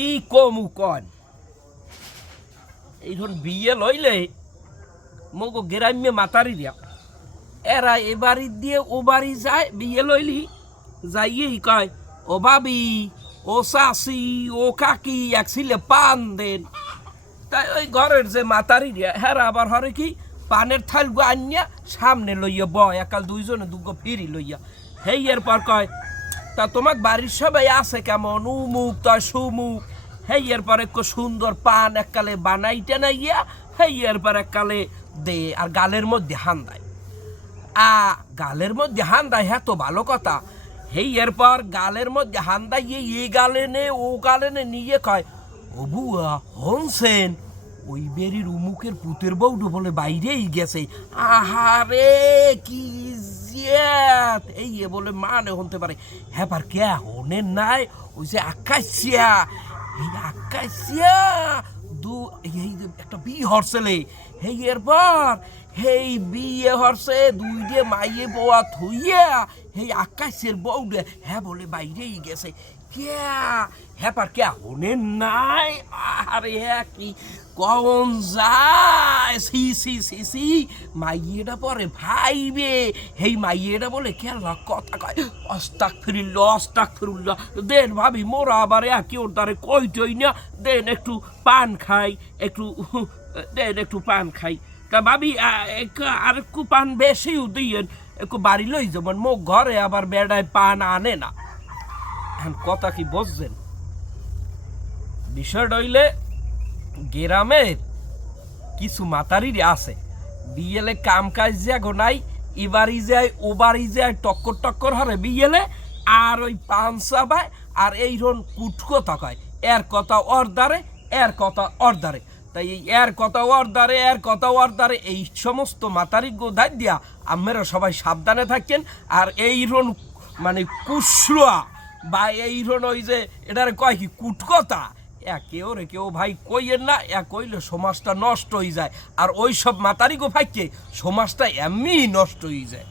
কি কমু কন? এইখন বিয়ে লইলে মগো গ্রাম্য মাতারি দিয়া। এরা এ বাড়ি দিয়ে ও বাড়ি যায়, বিয়ে লইলি যাইয়েই কয়, ও ভাবি ও চাষি ও কাকি এক ছিলে পান দেন। তাই ওই ঘরের যে মাতারি দিয়া, হেরা আবার হরে কি, পানের থাল আনিয়া সামনে লইয়া বয়, একাল দুইজনে দুগো ফিরি লইয়া। হেই এরপর কয় তা তোমার বাড়ির সবাই আছে কেমন? উমুক তা সুমুক। হেই, এরপর একটু সুন্দর পান এককালে বানাইতে না গিয়া, হেই, এরপর এককালে দে, আর গালের মধ্যে হান দেয় আ, গালের মধ্যে হান দেয় হ্যাঁ তো ভালো কথা। হেই, এরপর গালের মধ্যে হান দেয় এই গালে নে, ও গালে নে, নিয়ে কয়, ও বুয়া, হনসেন, ওই বেরির উমুকের পুতের বউডু বলে বাইরেই গেছে। আহারে, কি জিয়াত এই এ বলে মানে হতে পারে। হ্যাঁ কে? হনে নাই, ওই যে আকাশিয়া। এই আকাশিয়া, দু, এই একটা বি হরছেলে হেই, এরপর, হেই বিয়ে হরছে, দুই দিয়ে মাইয়ে বোয়া থুইয়া হেই আকাশের বউডে হ্যাঁ বলে বাইরেই গেছে। কেয়া হ্যাঁ পার কে? হনে নাই। আরে হ্যাঁ কি কন যায়? সি সি সি সি মাইয়েটা পরে ভাইবে। হেই মাইয়েটা বলে কেলা কথা কয়। অস্তাক ফিরিল অস্তাক ফিরুল্ল দেন ভাবি, মোরা আবার একই ওর দ্বারে কইটই না। দেন একটু পান খাই, একটু, দেন একটু পান খাই। তা ভাবি আর একটু পান বেশিও দিয়েন। একটু বাড়ি লই যেমন মোক ঘরে আবার বেড়ায় পান আনে না। এখন কথা কি বুঝছেন? বিষয়টা হইলে গ্রামের কিছু মাতারির আছে। বিয়েলে কাম কাজ যা গোনাই এবারই যায় ও বাড়ি যায় টক্কর টক্কর হরে বিয়েলে, আর ওই পান চাবায় আর এই রন কুটকো তাকায় এর কথা অর্দারে এর কথা অর্দারে তাই এর কথা অর্দারে এর কথা অর্দারে এই সমস্ত মাতারি গোধাই দিয়া আমরা সবাই সাবধানে থাকেন। আর এই রন মানে কুশরুয়া বা এই রন ওই যে এটার কয় কি, কুটকতা। এ কেউ রে কেউ ভাই কইয়েন না, এ কইলে সমাজটা নষ্ট হয়ে যায়। আর ওই সব মাতারি গো ভাইকে সমাজটা এমনি নষ্ট হয়ে যায়।